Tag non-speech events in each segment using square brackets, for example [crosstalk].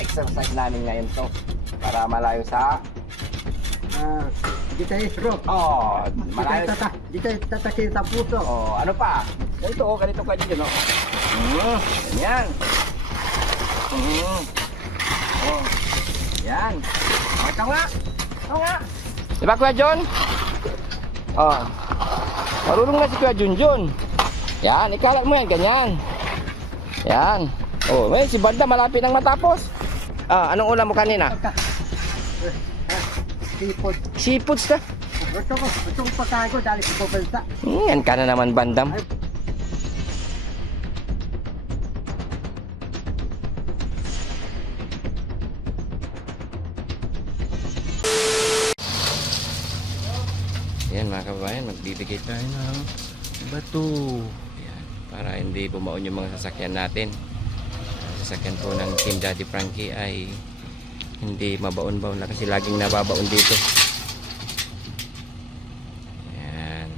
exercise namin ngayon to. Para malayo sa... Ah, di tayo stroke. Oh, Di tayo, malayo tata, di tayo tatakin sa puso. Oh, ano pa? Ganito, oh, ganito ka dyan, oh. Mm, ganyan. Mm. Oh, yan. Oh, ito nga. Ito nga. Di ba, Kuya John? Oh. Marunong na si Kuya Junjun. Yan, ikalat mo yan, ganyan. Yan. Oh, may si Banda malapit nang matapos. Ah, anong ulam mo kanina? Sipot. Seafoods na. Gusto ko, gusto ko pagkain ko dahil bansa. Hmm, yan ka na naman, Bandam. Yan mga kababayan, magbibigay tayo ng bato. Yan, para hindi bumaon yung mga sasakyan natin. Sasakyan po ng Team Daddy Frankie ay hindi mabaon-baon na kasi laging nababaon dito. Yan.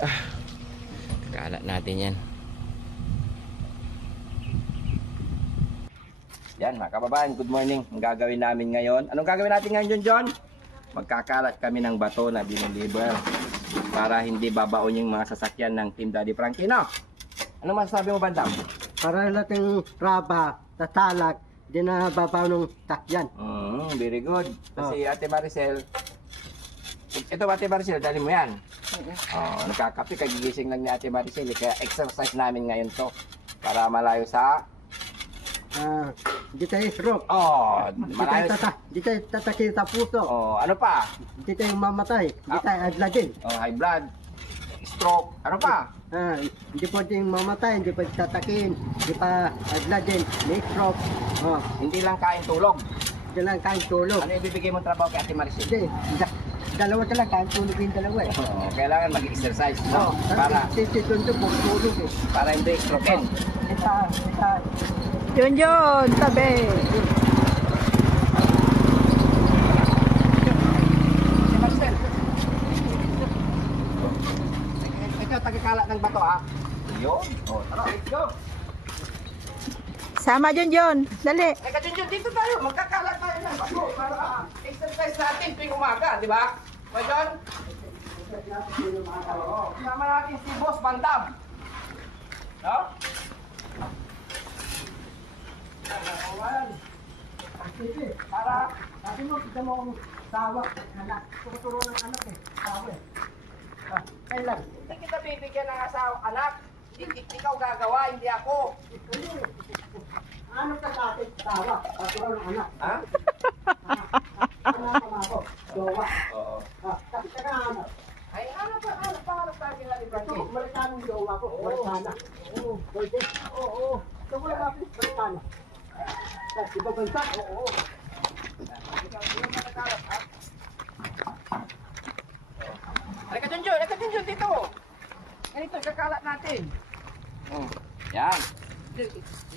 Ah, kalat natin yan. Yan mga kababayan, good morning. Ang gagawin namin ngayon, anong gagawin natin ngayon John? Magkakalat kami ng bato na diniliver para hindi babaon yung mga sasakyan ng Team Daddy Frankie, no? Ano masasabi mo, Bandam? Para natin raba, tatalak, di na babaw ng takyan. Mm, very good. Kasi Ate Maricel, ito Ate Maricel, dali mo yan. Oh, nagkakape, kagigising lang ni Ate Maricel. eh, Kaya exercise namin ngayon to para malayo sa... Ah, di tayo stroke. Oh, Di tayo, malayo tata, sa... di tayo tatakin sa puso. Oh, ano pa? Di tayo mamatay. Di Ah. tayo adladin. Oh, high blood, stroke, ano pa? Ah, hindi pwedeng mamatay, hindi pwedeng tatakin, hindi pa adladin, may stroke. Oh, Hindi lang kain tulog. di lang kain tulog. Ano ibibigay mong trabaho kay Ate Maricel? Hindi, da- dalawa ka lang, kain tulog yung dalawa eh. Oh, kailangan mag-exercise, Oh, no? Para, tititundo po, tulog eh. para hindi strokein. Ita, ita, Yun yun, tabi. Tagakala ng bato, ha? Yun. Oh, tara, let's go. Sama Jun Jun, dali. Teka, Junjun, dito tayo. Magkakalat tayo ng bago para ah, exercise natin tuwing umaga, di ba? Ba, John? Oo. Kasama natin si Boss Bandam. No? Para, sabi mo, kita mo akong tawa, anak, tuturo ng anak eh, tawa eh. Hindi kita bibigyan ng asawa, anak. Ik- ikaw gagawa, hindi ako. Ano ka sa atin, tawa, tuturo ng anak. Ha? Ka ako, jowa. Oo. Ah, kasi ka na ano, Ay, ano pa, ano pa, ano pa, kila ni ito, Frankie? Amerikanong jowa ko, Amerikana. Oo, pwede. Oo, oo. Ito mo lang natin, Amerikana. Sa ibang bansa, oo. Ikaw, ikaw magkakalat, ha? Halika, Junjun, halika, Junjun, dito. Ganito, kakalat natin. Oh, yan.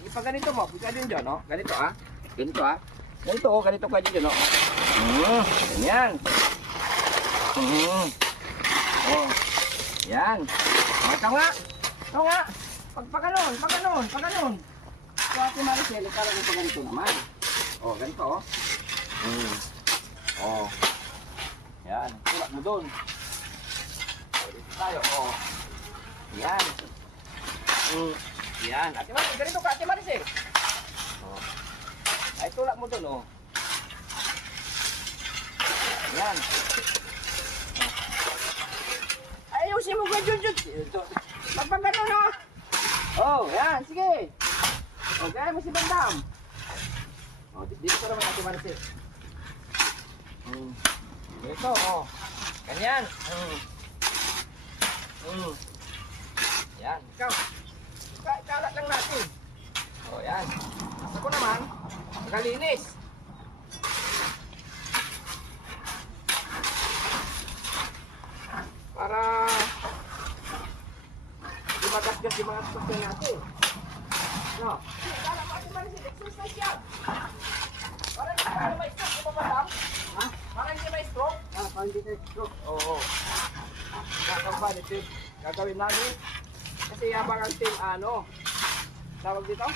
Ipag ganito mo, pagka Junjun, no? Ganito, ha? Ganito, ha? Ganito, oh, ganito ka, Junjun, no? Mm, ganyan. Mm. Oh, yan. Oh, ito nga. Ito nga. Pag pa ganun, pag ganun, pag ganun. So, ate Maricel, ikaw lang ito ganito naman. Oh, ganito, oh. Mm. Oh. Yan. Tulak mo doon. Oh, dito tayo. Oh. Yan. Mm. Yan. Ate Maricel, ganito ka, Ate Maricel. Oh. Ay, tulak mo doon, oh. Yan. Oh. Ayusin mo ba, Junjun? Ito. Pag ganun, oh. Yan. Sige. Oh, gaya mo si Bandam. Oh, di- dito ka naman, Ate Maricel. Mm. Ito, oh. Ganyan. Mm. Mm. Yan. Ikaw. Ika- Ikalat lang natin. Oh, yan. Ako naman, magalinis. Para di magasgas yung mga sasakyan natin. No? Mo, Ate Maricel, exercise yan. Para hindi tayo ma-stroke, di ba? Ha? Para hindi ma-stroke. Ah, parang di tayo stroke. Oo. Gagawin ito. Gagawin namin. Kasi habang ang team ano, tawag dito?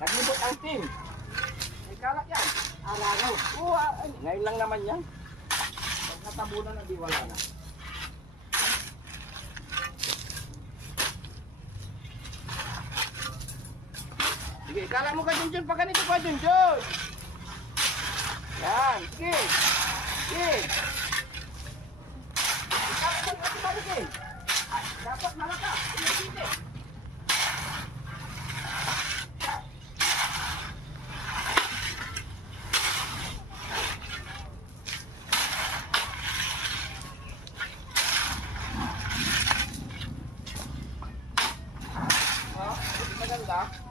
Naglibot ang team. May kalat yan. Araw. Oo, ay, ngayon lang naman yan. Pag natabunan na, di wala na. Sige, kala mo ka Junjun pa ganito pa Junjun. Yan, sige. Sige. Ikala mo 나.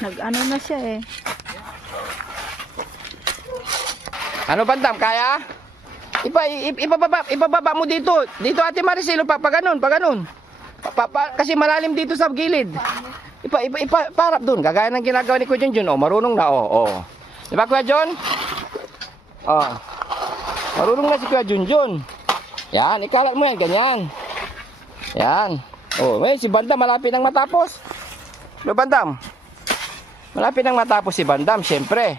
Nag-ano na siya eh. Ano bandam, kaya? Ipa, i- ipababa, ipababa mo dito. Dito ate Maricelo, pa, pa ganun, pa ganun. Pa, pa, pa- kasi malalim dito sa gilid. Ipa, ipa, ipa, parap dun. Kagaya ng ginagawa ni Kuya Junjun. Oh, marunong na, oh, oh. Di ba Kuya John? Oh. Marunong na si Kuya Junjun. Yan, ikalat mo yan, ganyan. Yan. Oh, may si Bandam malapit nang matapos. Ano Bandam? Malapit nang matapos si Bandam, syempre.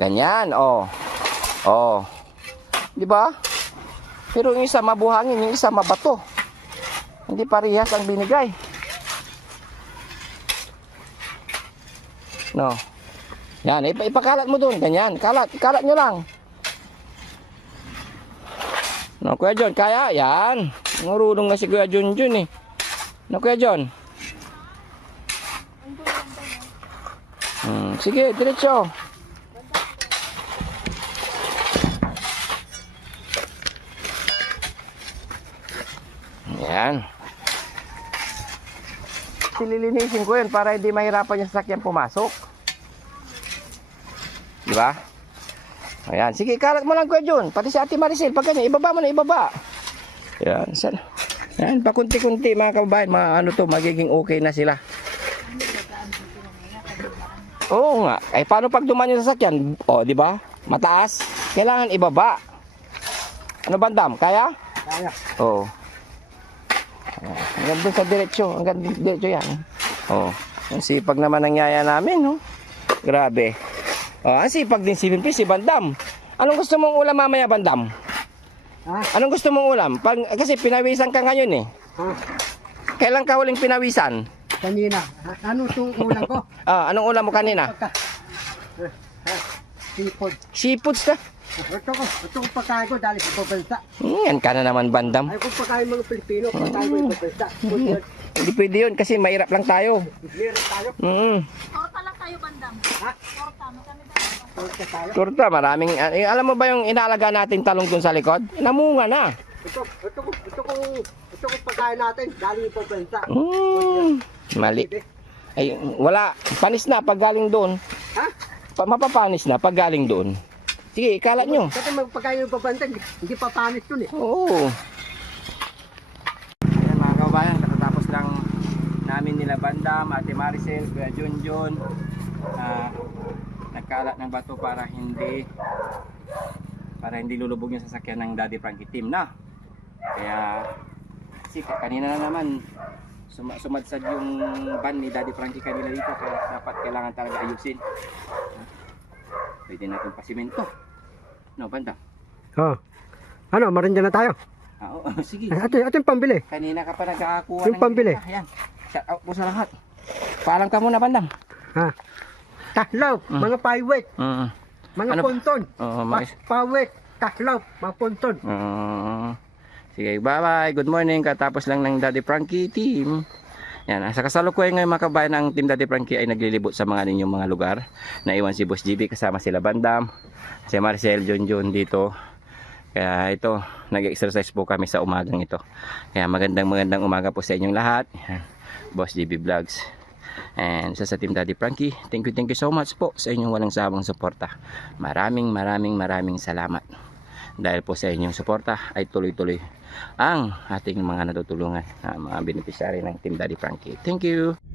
Ganyan, oh. Oh. Di ba? Pero yung isa mabuhangin, yung isa mabato. Hindi parehas ang binigay. No. Yan, ipa ipakalat mo doon, ganyan. Kalat, kalat nyo lang. No, Kuya John, kaya? Yan. Marunong na si Kuya John John eh. No, Kuya John? Hmm, sige, diretso. Yan. Sililinisin ko yun para hindi mahirapan yung sasakyan pumasok. Di ba? Ayan. Sige, kalat mo lang Kuya Jun. Pati si Ate Maricel. Pag ganyan, ibaba mo na, ibaba. Yan. San? Yan, pakunti-kunti mga kababayan. Mga ano to, magiging okay na sila. Oo nga. Ay, paano pag duman yung sasakyan? O, di ba? Mataas. Kailangan ibaba. Ano bandam? Kaya? Kaya. Oo. Hanggang doon sa diretsyo. Hanggang di- diretsyo yan. Oo. Ang sipag naman ng yaya namin, no? Grabe. Oh, ang sipag din si Pimpin, si Bandam. Anong gusto mong ulam mamaya, Bandam? Ha? Anong gusto mong ulam? Pag, kasi pinawisan ka ngayon eh. Ha? Kailan ka huling pinawisan? Kanina. Ano itong ulang ko? [laughs] Ah, anong ulam mo kanina? Pagka. Ha? Ha? Sipod. Seafoods ka? Ito ko. Ito ko pagkain ko dahil sa pabansa. Hmm, yan ka na naman, Bandam. Ay kung pagkain mga Pilipino, pagkain ko yung pabansa. Kundi [laughs] Hindi pwede yun kasi mahirap lang tayo. meron tayo. Mm. Torta lang tayo, bandam. Ha? Torta, magkano Torta tayo. Torta, maraming... eh, alam mo ba yung inaalaga natin talong dun sa likod? Namunga na. Ito, ito ko, ito ko, ito ko pagkain natin dahil yung pabansa. Mm, mali. Ay, wala. Panis na pag galing doon. Ha? Pa, mapapanis na pag galing doon. Sige, ikalat nyo. Kasi magpagkain yung pabansa, hindi pa panis yun eh. Oo. Ayan mga kabayan, katatapos lang namin nila Bandam, Ate Maricel, Kuya Junjun. Ah, nagkalat ng bato para hindi para hindi lulubog yung sasakyan ng Daddy Frankie team na. Kaya kasi kanina na naman suma, sumadsad yung van ni Daddy Frankie kanina dito kaya dapat kailangan talaga ayusin. Pwede natin pasimento. No, Bandam? Oh. Ano, marinda na tayo. Ah, oo, [laughs] sige. Ito, ito yung pambili. Kanina ka pa nagkakakuha Yung pambili. Ah, Ayan. Shout out po sa lahat. Paalam ka muna, bandam. Ha? Kahlaw, Mm. mga paiwet, Mm. mga Ano- ponton. Oo, Pa- mais. pawet, kahlaw, mga ponton. Oo. Sige, bye-bye. Good morning. Katapos lang ng Daddy Frankie team. Yan, sa kasalukuyan ngayon mga kabayan ng Team Daddy Frankie ay naglilibot sa mga ninyong mga lugar. Naiwan si Boss GB kasama sila Bandam, si Marcel, John John dito. Kaya ito, nag-exercise po kami sa umagang ito. Kaya magandang magandang umaga po sa inyong lahat. Boss GB Vlogs. And sa sa Team Daddy Frankie, thank you, thank you so much po sa inyong walang sawang suporta. Maraming, maraming, maraming salamat. Dahil po sa inyong suporta ay tuloy-tuloy ang ating mga natutulungan na mga beneficiary ng Team Daddy Frankie. Thank you!